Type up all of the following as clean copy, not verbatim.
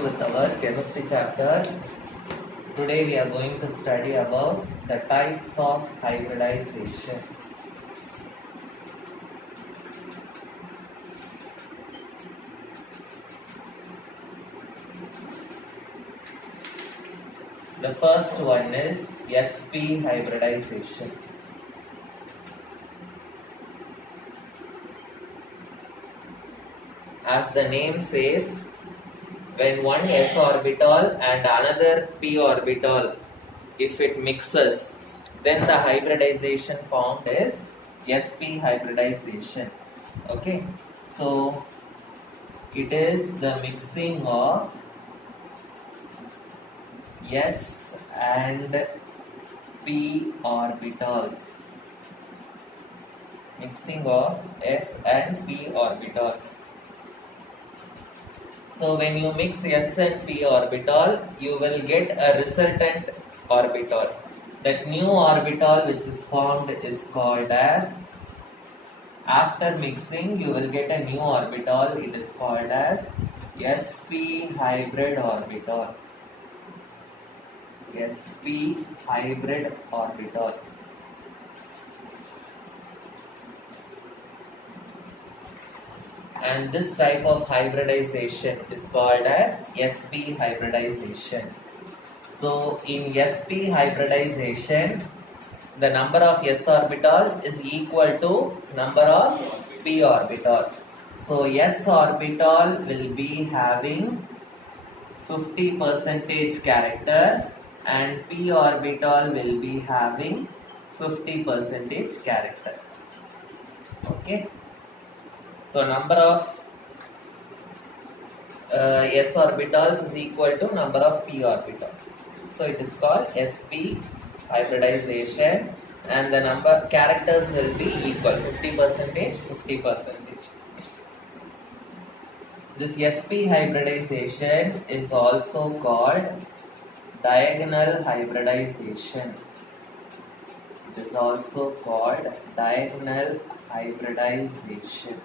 continue with our chemistry chapter. Today we are going to study about the types of hybridization. The first one is sp hybridization. As the name says, when one s orbital and another p orbital, if it mixes, then the hybridization formed is sp hybridization. Okay, so it is the mixing of s and p orbitals. Mixing of s and p orbitals. So when you mix s and p orbital, you will get a resultant orbital. That new orbital which is formed is called as, after mixing you will get a new orbital, it is called as sp hybrid orbital. sp hybrid orbital. And this type of hybridization is called as sp hybridization. So in sp hybridization, the number of s orbital is equal to number of p orbital. So s orbital will be having 50% character and p orbital will be having 50% character. Okay. So number of s orbitals is equal to number of p orbitals. So it is called sp hybridization, and the number characters will be equal, 50%, 50%. This sp hybridization is also called diagonal hybridization. It is also called diagonal hybridization.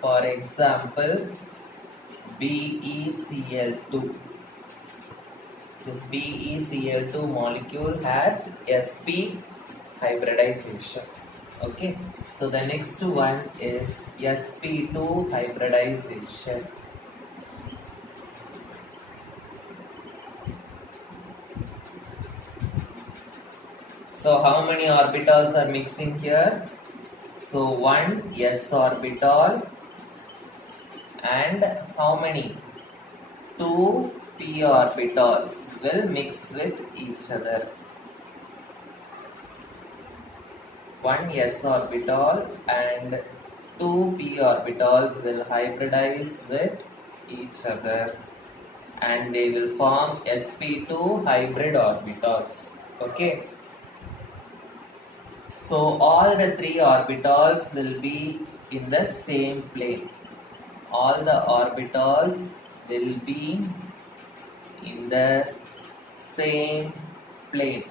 For example, BeCl2. This BeCl2 molecule has sp hybridization. Okay, so the next one is sp2 hybridization. So how many orbitals are mixing here? So one s orbital and how many? Two p orbitals will mix with each other. One s orbital and two p orbitals will hybridize with each other and they will form sp2 hybrid orbitals. Okay. So all the three orbitals will be in the same plane. All the orbitals will be in the same plane.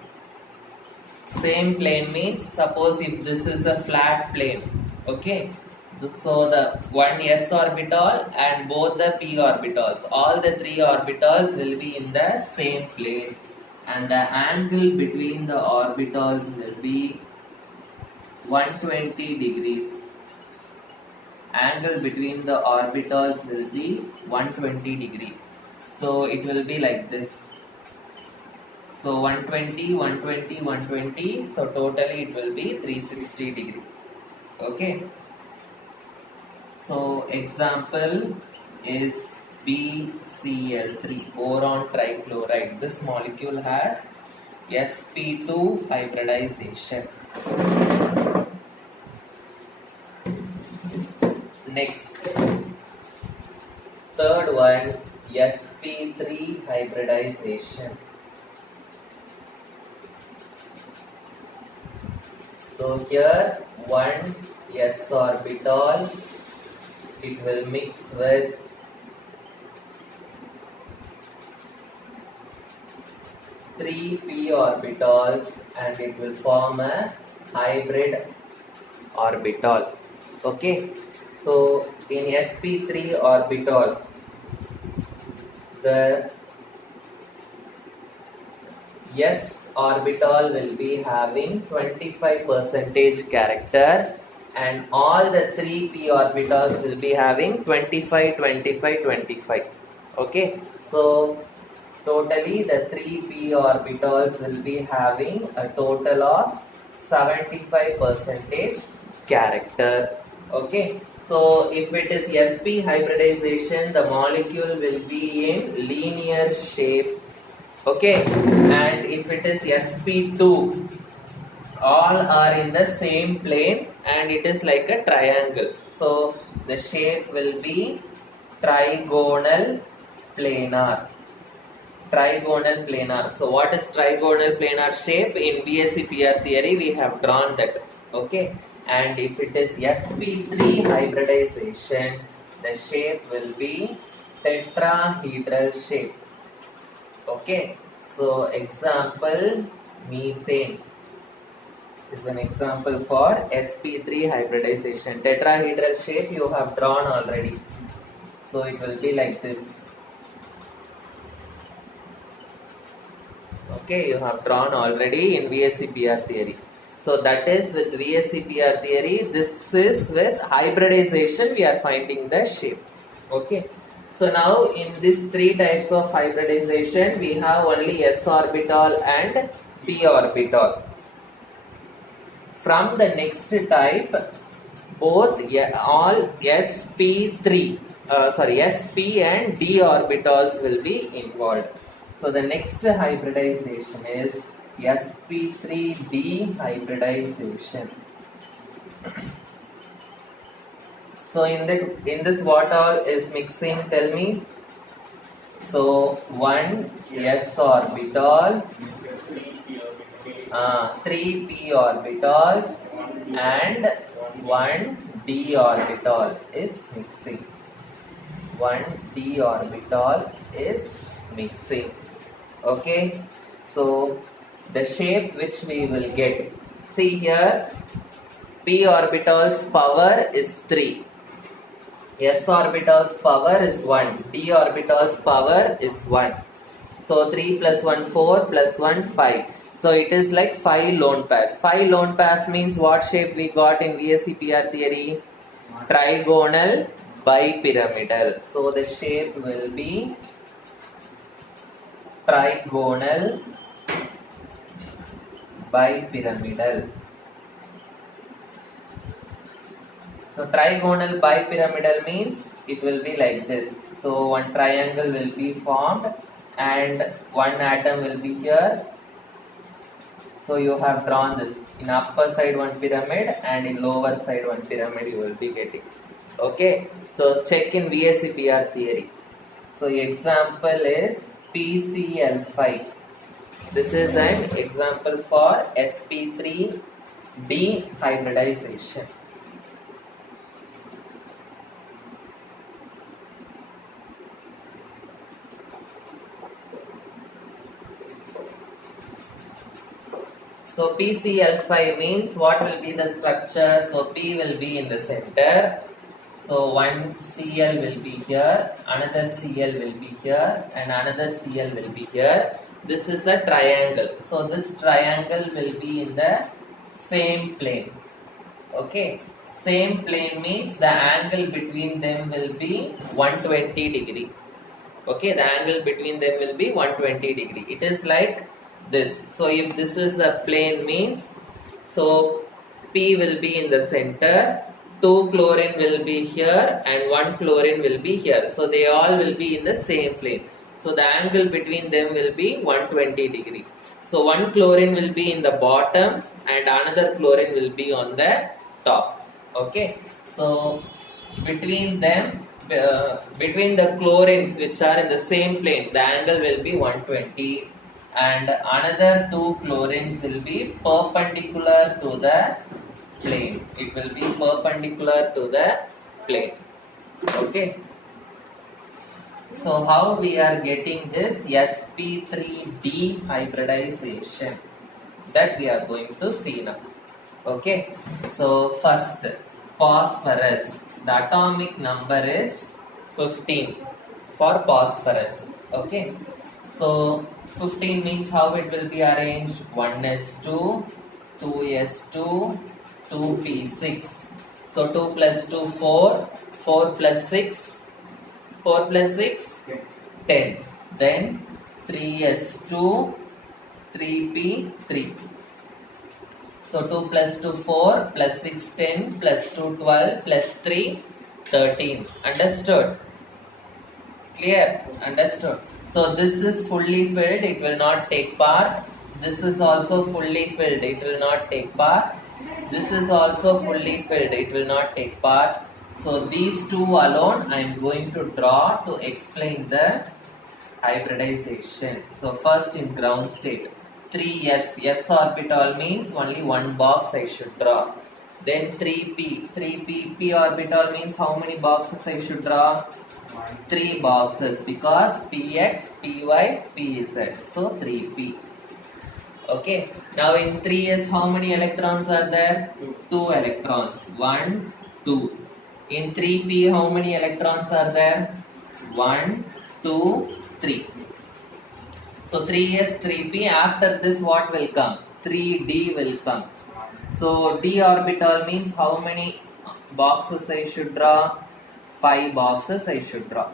Same plane means, suppose if this is a flat plane, okay, so the one s orbital and both the p orbitals, all the three orbitals will be in the same plane, and the angle between the orbitals will be 120 degrees. Angle between the orbitals will be 120 degree. So it will be like this. So 120, 120, 120. So totally it will be 360 degree. Okay. So example is BeCl3, boron trichloride. This molecule has sp2 hybridization. Next, third one, sp3 hybridization. So here one s orbital, it will mix with three p orbitals and it will form a hybrid orbital. Okay, so in sp3 orbital, the s orbital will be having 25% character, and all the 3p orbitals will be having 25, 25, 25. Okay, so totally the 3p orbitals will be having a total of 75% character. Okay, so if it is sp hybridization, the molecule will be in linear shape. Okay, and if it is sp2, all are in the same plane and it is like a triangle, so the shape will be trigonal planar. Trigonal planar. So what is trigonal planar shape? In BSc PR theory we have drawn that. Okay, and if it is sp3 hybridization, the shape will be tetrahedral shape. Okay, so example, methane is an example for sp3 hybridization. Tetrahedral shape you have drawn already, so it will be like this. Okay, you have drawn already in VSc PR theory. So that is with VSc PR theory. This is with hybridization we are finding the shape. Okay, so now in these three types of hybridization we have only s orbital and p orbital. From the next type, both all sp3 sp and d orbitals will be involved. So the next hybridization is sp3d hybridization. So in this what all is mixing, tell me? So one s orbital, 3p orbitals and one d orbital is mixing. One d orbital is mixing. Okay, so the shape which we will get, see here, p orbital's power is 3, s orbital's power is 1, d orbital's power is 1. So 3 plus 1 4 plus 1 5. So it is like 5 lone pairs. 5 lone pairs means what shape we got in VSc PR theory? Trigonal bipyramidal. So the shape will be trigonal bipyramidal. So trigonal bipyramidal means it will be like this. So one triangle will be formed and one atom will be here. So you have drawn this. In upper side one pyramid and in lower side one pyramid you will be getting. Okay, so check in VSc PR theory. So example is PCl5. This is an example for sp3d hybridization. So PCl5 means what will be the structure? So P will be in the center. So one Cl will be here, another Cl will be here, and another Cl will be here. This is a triangle. So this triangle will be in the same plane. Okay, same plane means the angle between them will be 120 degree. Okay, the angle between them will be 120 degree. It is like this. So if this is a plane means, so P will be in the center, 2 chlorine will be here and 1 chlorine will be here. So they all will be in the same plane. So the angle between them will be 120 degree. So 1 chlorine will be in the bottom and another chlorine will be on the top. Okay, so between them, between the chlorines which are in the same plane, the angle will be 120, and another 2 chlorines will be perpendicular to the plane. It will be perpendicular to the plane. Okay, so how we are getting this sp3d hybridization, that we are going to see now. Okay, so first phosphorus, the atomic number is 15 for phosphorus. Okay, so 15 means how it will be arranged: 1s2, 2s2, 2p6. So 2 plus 2 4, 4 plus 6, 4 plus 6 10. Then 3s2, 3p3. So 2 plus 2 4 plus 6 10 plus 2 12 plus 3 13. Understood? Clear? Understood? So this is fully filled, it will not take part. This is also fully filled, it will not take part. This is also fully filled, it will not take part. So these two alone I am going to draw to explain the hybridization. So first in ground state, 3s, s orbital means only one box I should draw. Then 3p, 3p, p orbital means how many boxes I should draw? 3 boxes, because px, py, pz. So 3p. Okay. Now in 3s how many electrons are there? 2 electrons. 1, 2. In 3p how many electrons are there? 1, 2, 3. So 3s, 3p. After this what will come? 3d will come. So d orbital means how many boxes I should draw? 5 boxes I should draw.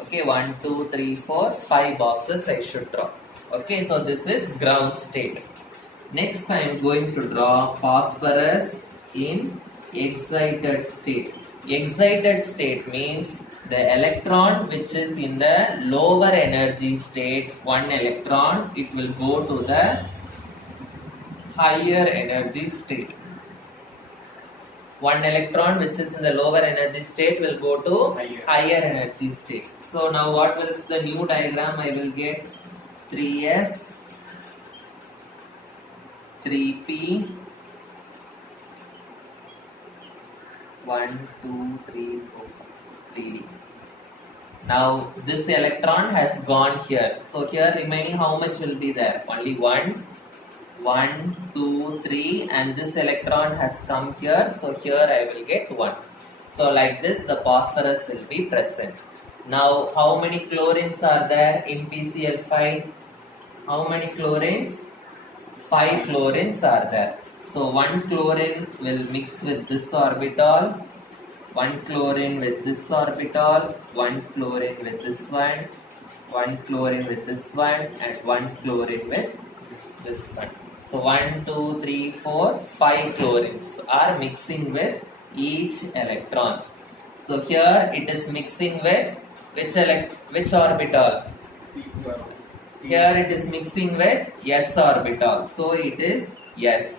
Okay, 1, 2, 3, 4, 5 boxes I should draw. Okay, so this is ground state. Next I am going to draw phosphorus in excited state. Excited state means the electron which is in the lower energy state, one electron, it will go to the higher energy state. One electron which is in the lower energy state will go to higher energy state. So now what is the new diagram I will get? 3s, 3p, 1, 2, 3, 4, 3d. Now this electron has gone here. So here remaining how much will be there? Only 1, 2, 3, and this electron has come here. So here I will get 1. So like this the phosphorus will be present. Now how many chlorines are there in PCl5? How many chlorines? 5 chlorines are there. So 1 chlorine will mix with this orbital, 1 chlorine with this orbital, 1 chlorine with this one, 1 chlorine with this one, and 1 chlorine with this one. So 1, 2, 3, 4, 5 chlorines are mixing with each electrons. So here it is mixing with which orbital? Here it is mixing with s orbital. So it is s.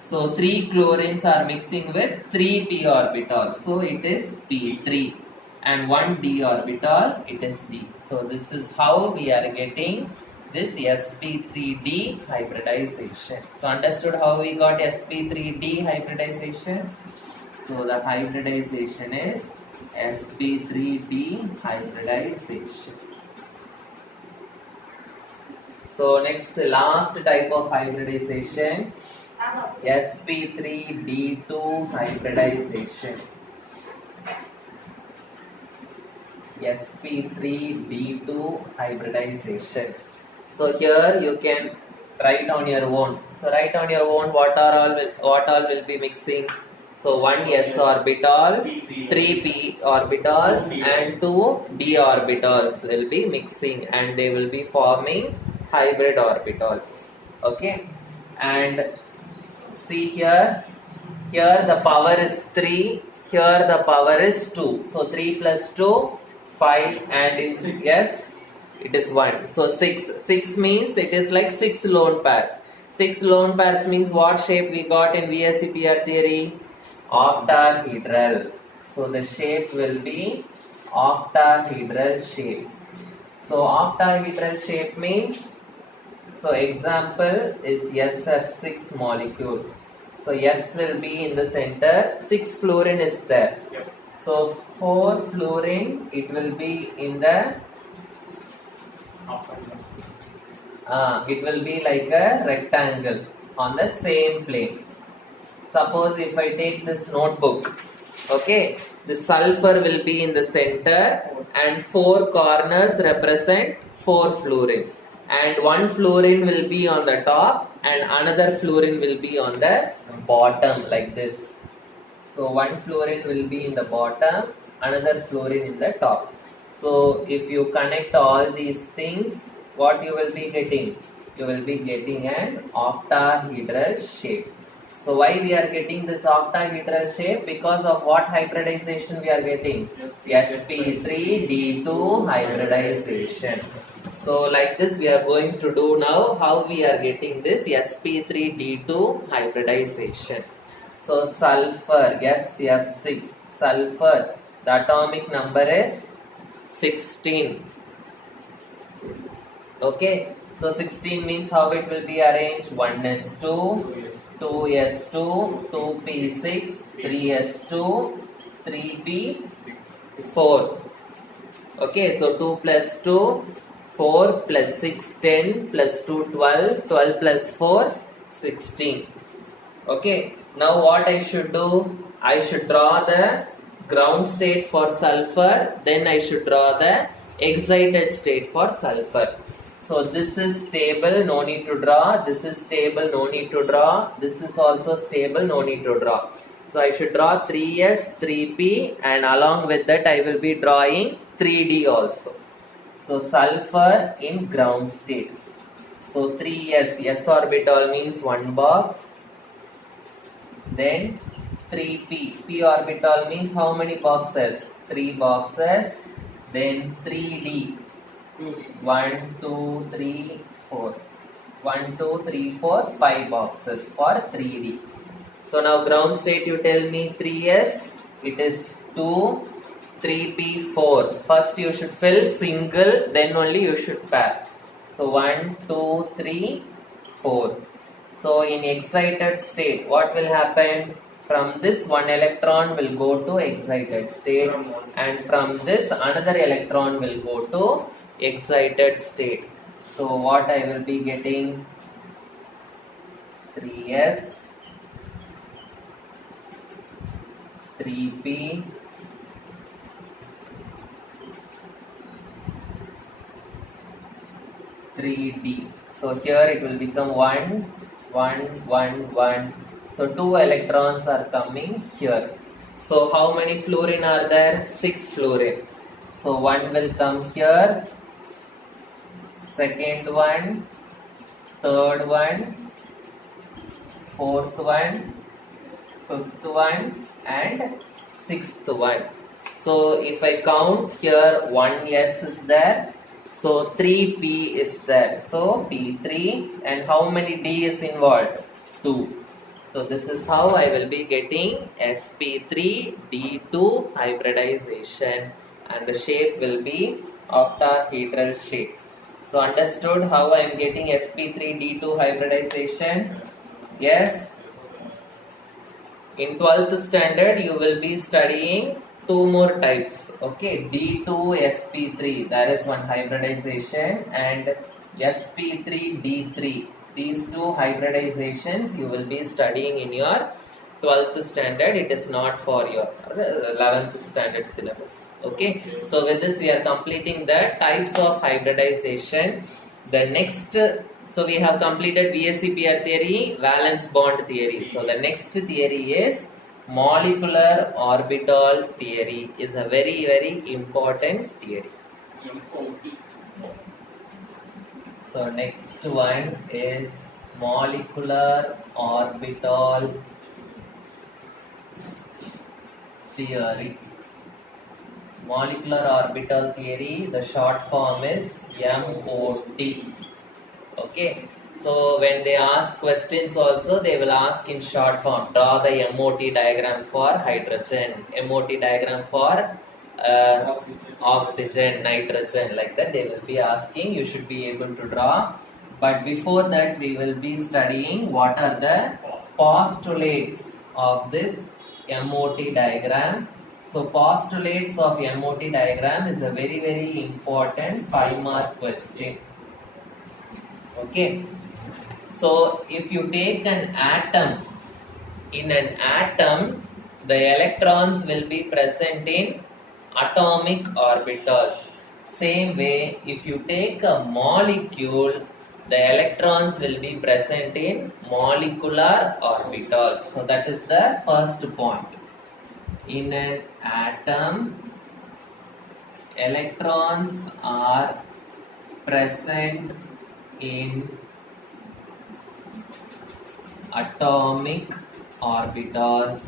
So 3 chlorines are mixing with 3 p orbital. So it is p3. And 1 d orbital, it is d. So this is how we are getting this sp3d hybridization. So understood how we got sp3d hybridization? So the hybridization is sp3d hybridization. So next, last type of hybridization, sp3d2 hybridization. sp3d2 hybridization. So here you can write on your own. So write on your own what all will be mixing. So 1 s orbital, 3 p orbitals, and 2 d orbitals will be mixing, and they will be forming hybrid orbitals. Okay, and see here the power is 3, here the power is 2. So 3 plus 2, 5, and in yes, it is 1. So 6 means it is like 6 lone pairs. 6 lone pairs means what shape we got in VSEPR theory? Octahedral. So the shape will be octahedral shape. So octahedral shape means, so example is SF6 molecule. So S will be in the center, 6 fluorine is there. Yep. So 4 fluorine, it will be in the it will be like a rectangle on the same plane. suppose if I take this notebook, okay, the sulfur will be in the center and 4 corners represent 4 fluorines, and 1 fluorine will be on the top and another fluorine will be on the bottom like this. So 1 fluorine will be in the bottom, another fluorine in the top. So if you connect all these things, what you will be getting? You will be getting an octahedral shape. So why we are getting this octahedral shape? Because of what hybridization we are getting? sp3d2 hybridization. So like this we are going to do now. How we are getting this sp3d2 hybridization? So sulfur, SF6, sulfur, the atomic number is 16. Okay, so 16 means how it will be arranged? 1s2, 2s2, 2p6, 3s2, 3p4. Okay, so 2 plus 2, 4 plus 6, 10 plus 2, 12, 12 plus 4, 16. Okay, now what I should do? I should draw the ground state for sulfur, then I should draw the excited state for sulfur. So this is stable, no need to draw. This is stable, no need to draw. This is also stable, no need to draw. So I should draw 3s, 3p, and along with that I will be drawing 3d also. So sulfur in ground state. So 3s, s orbital means 1 box. Then 3p, p orbital means how many boxes? 3 boxes. Then 3d, 1, 2, 3, 4. 1, 2, 3, 4, 5 boxes for 3d. So now ground state you tell me 3s, it is 2, 3p, 4. First you should fill single, then only you should pair. So 1, 2, 3, 4. So in excited state, what will happen? From this one electron will go to excited state, and from this another electron will go to excited state. So what I will be getting? 3s, 3p, 3d. So here it will become 1, 1, 1, 1. So 2 electrons are coming here. So how many fluorine are there? 6 fluorine. So 1 will come here, second one, third one, fourth one, fifth one, and sixth one. So if I count here, 1s is there. So 3p is there. So p3, and how many d is involved? 2. So this is how I will be getting sp3d2 hybridization, and the shape will be octahedral shape. So understood how I am getting sp3d2 hybridization? Yes. In 12th standard you will be studying 2 more types. Okay, d2sp3, that is one hybridization, and sp3d3. These 2 hybridizations you will be studying in your 12th standard. It is not for your 11th standard syllabus. Okay, so with this we are completing the types of hybridization. The next, so we have completed VSEPR theory, valence bond theory. So the next theory is molecular orbital theory. Is a very, very important theory. So next one is molecular orbital theory. Molecular orbital theory, the short form is MOT. Okay, so when they ask questions also, they will ask in short form. Draw the MOT diagram for hydrogen, MOT diagram for oxygen, nitrogen, like that they will be asking. You should be able to draw. But before that we will be studying what are the postulates of this MOT diagram. So postulates of MOT diagram is a very, very important 5-mark question. Okay, so if you take an atom in an atom, the electrons will be present in atomic orbitals. Same way, if you take a molecule, the electrons will be present in molecular orbitals. So that is the first point. In an atom, electrons are present in atomic orbitals,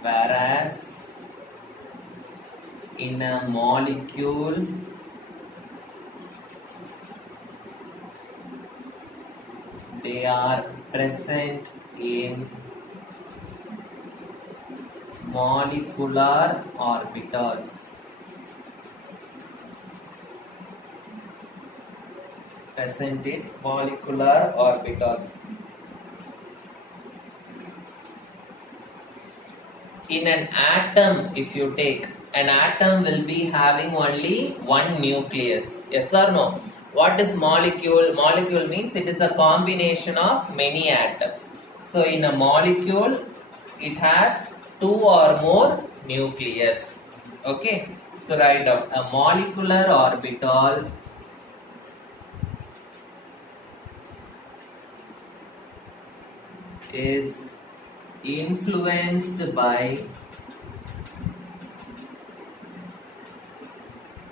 whereas in a molecule they are present in molecular orbitals. Present in molecular orbitals. In an atom, if you take, an atom will be having only one nucleus. Yes or no? What is molecule? Molecule means it is a combination of many atoms. So in a molecule, it has two or more nucleus. Okay. So write down a molecular orbital is influenced by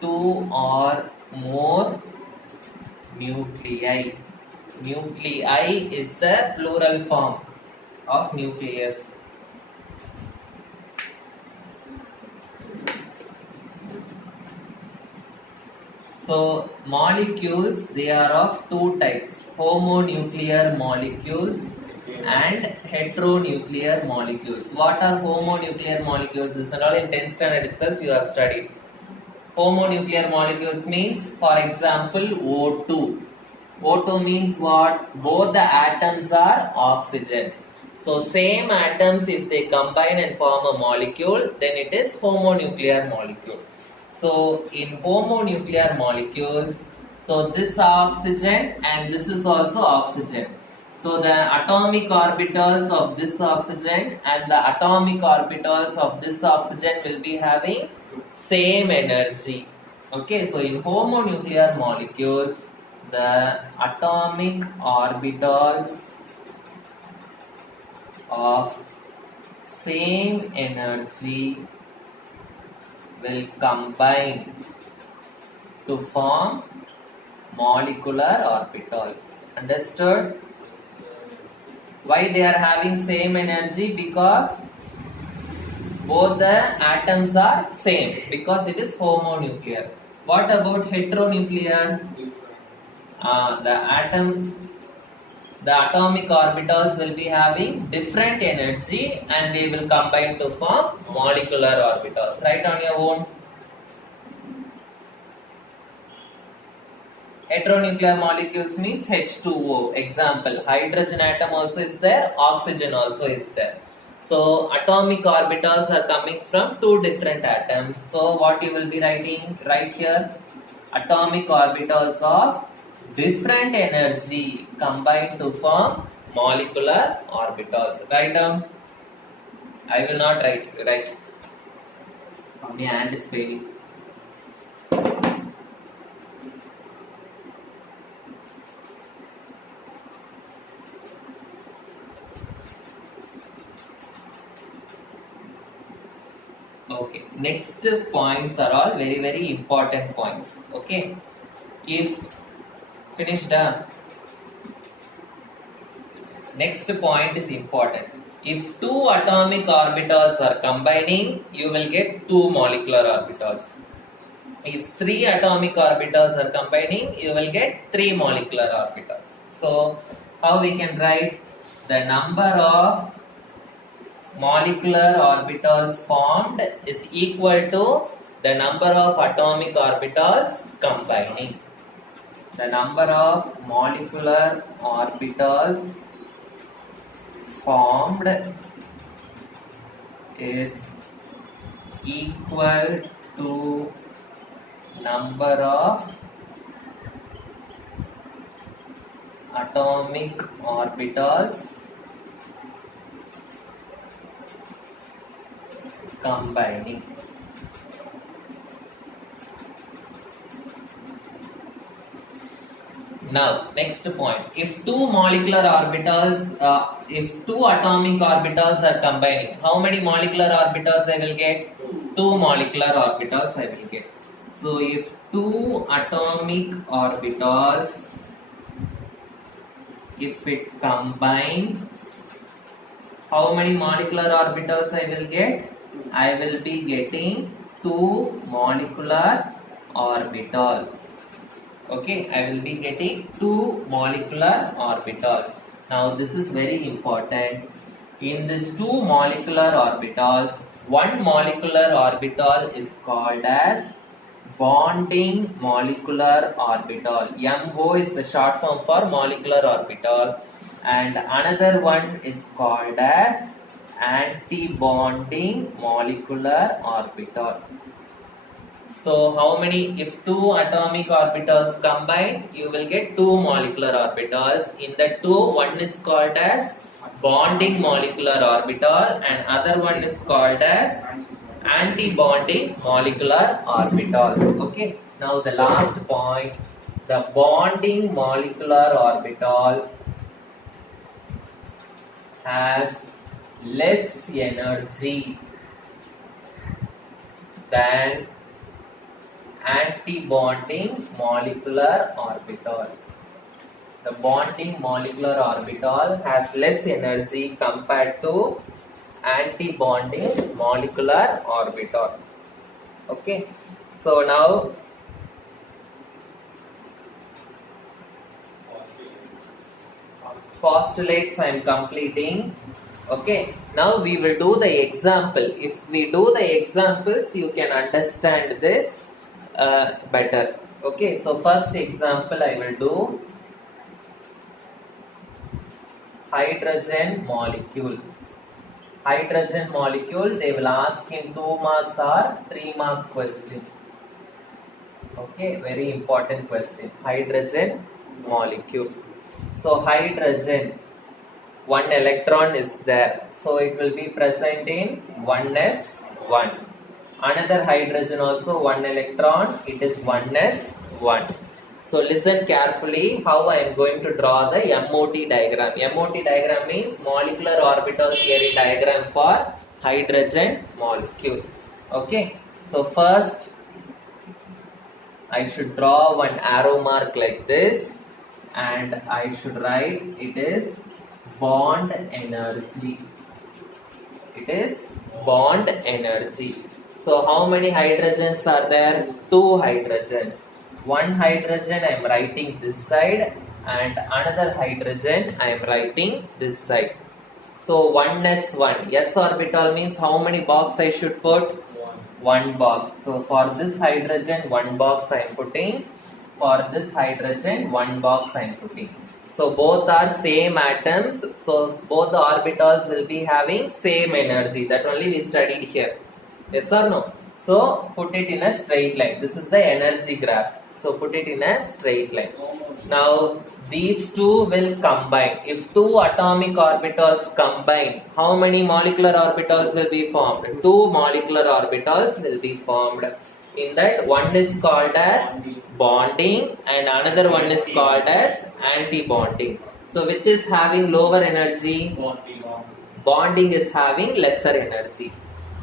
two or more nuclei. Nuclei is the plural form of nucleus. So molecules, they are of two types: homonuclear molecules and heteronuclear molecules. What are homonuclear molecules? This is all in 10th standard itself you have studied. Homonuclear molecules means, for example, O2. O2 means what? Both the atoms are oxygens. So same atoms, if they combine and form a molecule, then it is homonuclear molecule. So in homonuclear molecules, so this oxygen and this is also oxygen. So the atomic orbitals of this oxygen and the atomic orbitals of this oxygen will be having same energy. Okay, so in homonuclear molecules, the atomic orbitals of same energy will combine to form molecular orbitals. Understood? Why they are having same energy? Because both the atoms are same, because it is homonuclear. What about heteronuclear? The atomic orbitals will be having different energy and they will combine to form molecular orbitals. Write on your own. Heteronuclear molecules means H2O. Example, hydrogen atom also is there, oxygen also is there. So atomic orbitals are coming from two different atoms. So what you will be writing right here? Atomic orbitals of different energy combined to form molecular orbitals. Write down. I will not write. Write. My hand is failing. Okay, next points are all very important points. Okay, if finished, next point is important. If two atomic orbitals are combining, you will get two molecular orbitals. If three atomic orbitals are combining, you will get three molecular orbitals. So how we can write? The number of molecular orbitals formed is equal to the number of atomic orbitals combining. The number of molecular orbitals formed is equal to number of atomic orbitals combining. Now, next point. If two molecular orbitals, if two atomic orbitals are combining, how many molecular orbitals I will get? Two molecular orbitals I will get. So, if two atomic orbitals, if it combines, how many molecular orbitals I will get? I will be getting two molecular orbitals. Okay, I will be getting two molecular orbitals. Now this is very important. In these two molecular orbitals, one molecular orbital is called as bonding molecular orbital. MO is the short form for molecular orbital, and another one is called as anti-bonding molecular orbital. So how many, if two atomic orbitals combine, you will get two molecular orbitals. In the two, one is called as bonding molecular orbital and other one is called as anti-bonding molecular orbital. Okay, now the last point, the bonding molecular orbital has less energy than anti-bonding molecular orbital. The bonding molecular orbital has less energy compared to anti-bonding molecular orbital. Okay, so now postulates I am completing. Okay, now we will do the example. If we do the examples, you can understand this better. Okay, so first example I will do hydrogen molecule. Hydrogen molecule, they will ask in 2 marks or 3 mark question. Okay, very important question. Hydrogen molecule. So hydrogen, one electron is there, so it will be present in 1s1. Another hydrogen also one electron, it is 1s1. So listen carefully how I am going to draw the MOT diagram. MOT diagram means molecular orbital theory diagram for hydrogen molecule. Okay, so first I should draw one arrow mark like this and I should write it is bond energy. It is bond energy. So how many hydrogens are there? 2 hydrogens. One hydrogen I am writing this side and another hydrogen I am writing this side. So 1s1. S orbital means how many box I should put? One box. So for this hydrogen, one box I am putting. For this hydrogen, one box I am putting. So both are same atoms. So both the orbitals will be having same energy. That only we studied here. Yes or no? So put it in a straight line. This is the energy graph. So put it in a straight line. Now these two will combine. If two atomic orbitals combine, how many molecular orbitals will be formed? 2 molecular orbitals will be formed. In that, one is called as bonding and another one is called as anti-bonding. So which is having lower energy? Bonding is having lesser energy.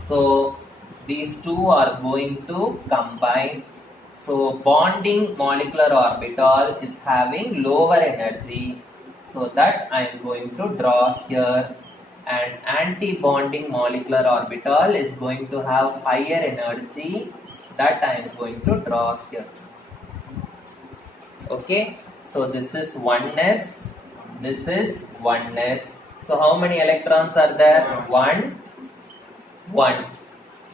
So these two are going to combine. So bonding molecular orbital is having lower energy. So that I am going to draw here. And anti-bonding molecular orbital is going to have higher energy. That I am going to draw here. Okay. So this is 1s. This is 1s. So how many electrons are there? 1.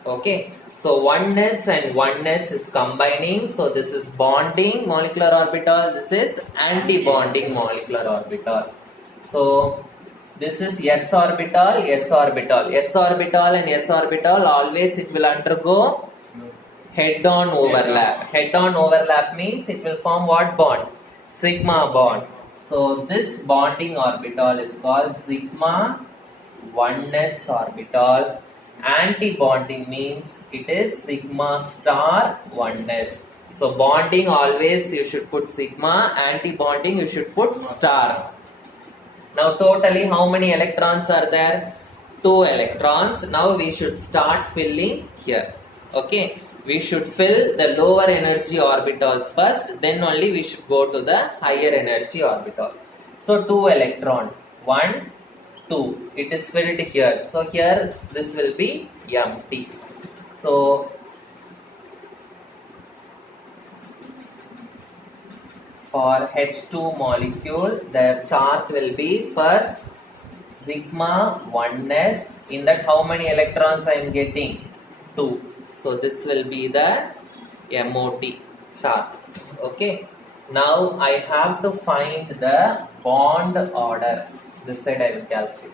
Okay. So 1s and 1s is combining. So this is bonding molecular orbital. This is anti-bonding molecular orbital. So this is s orbital, s orbital. S orbital and s orbital always it will undergo head-on overlap. Head-on overlap means it will form what bond? Sigma bond. So this bonding orbital is called sigma 1s orbital. Anti-bonding means it is sigma star oneness. So bonding always you should put sigma, anti-bonding you should put star. Now totally how many electrons are there? 2 electrons. Now we should start filling here. Okay, we should fill the lower energy orbitals first, then only we should go to the higher energy orbital. So 2 electron, 1, 2, it is filled here. So here this will be empty. So for H2 molecule, the charge will be first sigma oneness. In that how many electrons I am getting? 2. So this will be the MOT chart. Okay. Now I have to find the bond order. This side I will calculate.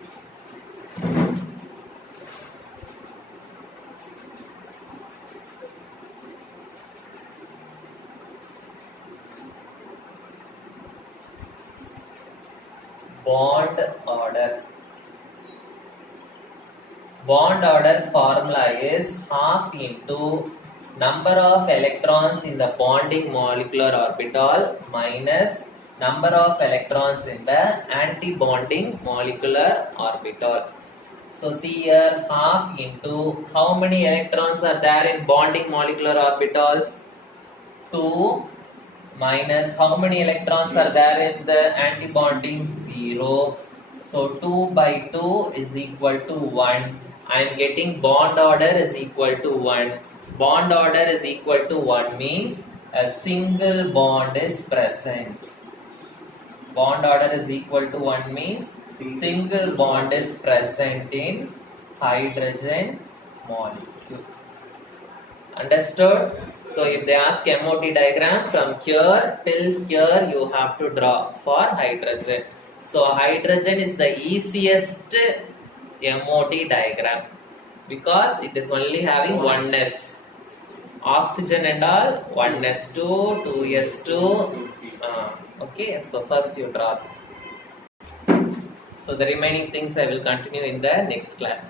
Bond order. Bond order formula is half into number of electrons in the bonding molecular orbital minus number of electrons in the anti-bonding molecular orbital. So see here, half into how many electrons are there in bonding molecular orbitals? 2 minus how many electrons are there in the anti-bonding? 0. So 2 by 2 is equal to 1. I am getting bond order is equal to 1. Bond order is equal to 1 means a single bond is present. Bond order is equal to 1 means single bond is present in hydrogen molecule. Understood? So if they ask MOT diagram from here till here you have to draw for hydrogen. So hydrogen is the easiest MOT diagram because it is only having oneness. Oxygen and all 1s2, 2s2. Okay, so first you draw this. So the remaining things I will continue in the next class.